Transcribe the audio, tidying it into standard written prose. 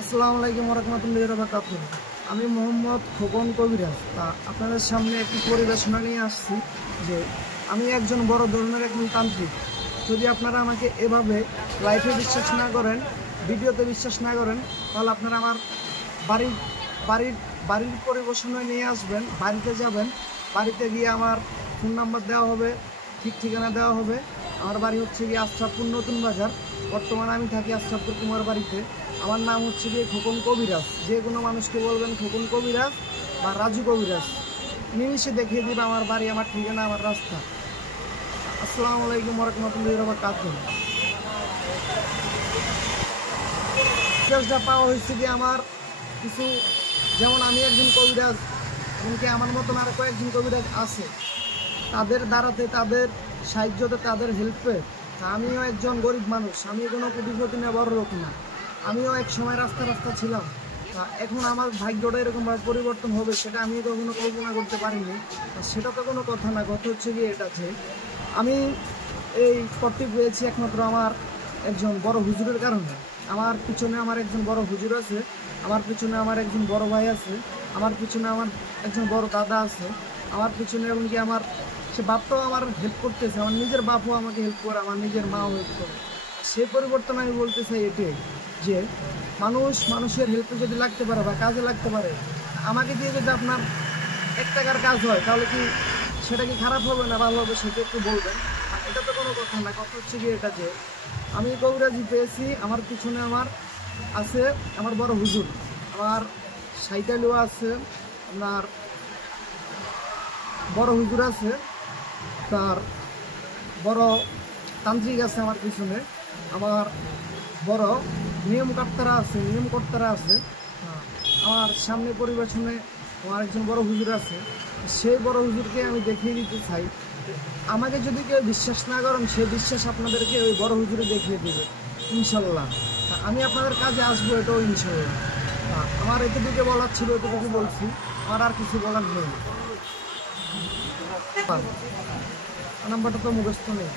আসসালামু আলাইকুম ওয়া রাহমাতুল্লাহি ওয়া বারাকাতুহু। আমি মোহাম্মদ খোকন কবিরাজ। আপনাদের সামনে একটি পরিবেশনা নিয়ে আসছি যে আমি একজন বড় ধরনের একজন তান্ত্রিক। যদি আপনারা আমাকে এভাবে লাইফে বিশ্বাস না করেন, ভিডিওতে বিশ্বাস না করেন, তাহলে আপনারা আমার বাড়ির বাড়ির বাড়ির পরিবেশনায় নিয়ে আসবেন, বাড়িতে যাবেন, বাড়িতে গিয়ে আমার ফোন নাম্বার দেওয়া হবে, ঠিক ঠিকানা দেওয়া হবে। আমার বাড়ি হচ্ছে গিয়ে আশরাফপুর নতুন বাজার। বর্তমানে আমি থাকি আশরাফপুর কুমার বাড়িতে। আমার নাম হচ্ছে গিয়ে খোকন কবিরাজ। যে কোনো মানুষকে বলবেন খোকন কবিরাজ বা রাজু কবিরাজ, নিমিষে দেখিয়ে দিবে আমার বাড়ি, আমার ঠিকানা, আমার রাস্তা। আসসালামু আলাইকুম ওয়া রাহমাতুল্লাহি ওয়া বারাকাতুহু। বিশ্বাসটা পাওয়া হয়েছে কি আমার কিছু, যেমন আমি একজন কবিরাজ, এমনকি আমার মতন আর কয়েকজন কবিরাজ আছে। তাদের দ্বারাতে, তাদের সাহায্যতে, তাদের হেল্পে আমিও একজন গরিব মানুষ। আমি কোনো কোটিপতি না, বড় লোক না। আমিও এক সময় রাস্তা ছিলাম। এখন আমার ভাগ্যটা এরকমভাবে পরিবর্তন হবে সেটা আমি কখনো কল্পনা করতে পারিনি। সেটা তো কোনো কথা না, কথা হচ্ছে গিয়ে এটা যে আমি এই পদটি পেয়েছি একমাত্র আমার একজন বড় হুজুরের কারণে। আমার পিছনে আমার একজন বড় হুজুর আছে, আমার পিছনে আমার একজন বড় ভাই আছে, আমার পিছনে আমার একজন বড় দাদা আছে, আমার পিছনে এমনকি আমার সে বাপটাও আমার হেল্প করতেছে, আমার নিজের বাপও আমাকে হেল্প করে, আমার নিজের মাও হেল্প করে। সেই পরিবর্তন আমি বলতে চাই এটাই যে মানুষের হেল্পে যদি লাগতে পারে বা কাজে লাগতে পারে, আমাকে দিয়ে যদি আপনার 1 টাকার কাজ হয় তাহলে কি সেটা কি খারাপ হবে না ভালো হবে সেটা একটু বলবেন। আর এটা তো কোনো কথা না, কথা হচ্ছে গিয়ে এটা যে আমি কবিরাজি পেয়েছি, আমার পিছনে আমার আছে আমার বড় হুজুর, আমার সাইকেলও আছে, আপনার বড় হুজুর আছে, তার বড় তান্ত্রিক আছে আমার পিছনে, আমার বড় নিয়মকর্তারা আছে। আমার সামনে পরিবেশনে আমার একজন বড় হুজুর আছে। সেই বড় হুজুরকে আমি দেখিয়ে দিতে চাই, আমাকে যদি কেউ বিশ্বাস না করেন, সে বিশ্বাস আপনাদেরকে ওই বড় হুজুরে দেখিয়ে দেবে ইনশাল্লাহ। আমি আপনাদের কাজে আসবো, এটাও ইনশাল্লাহ। আমার এতটুকু বলার ছিল, এতটুকু বলছি, আমার আর কিছু বলার নেই। নাম্বারটা তো মুখস্থ নেই।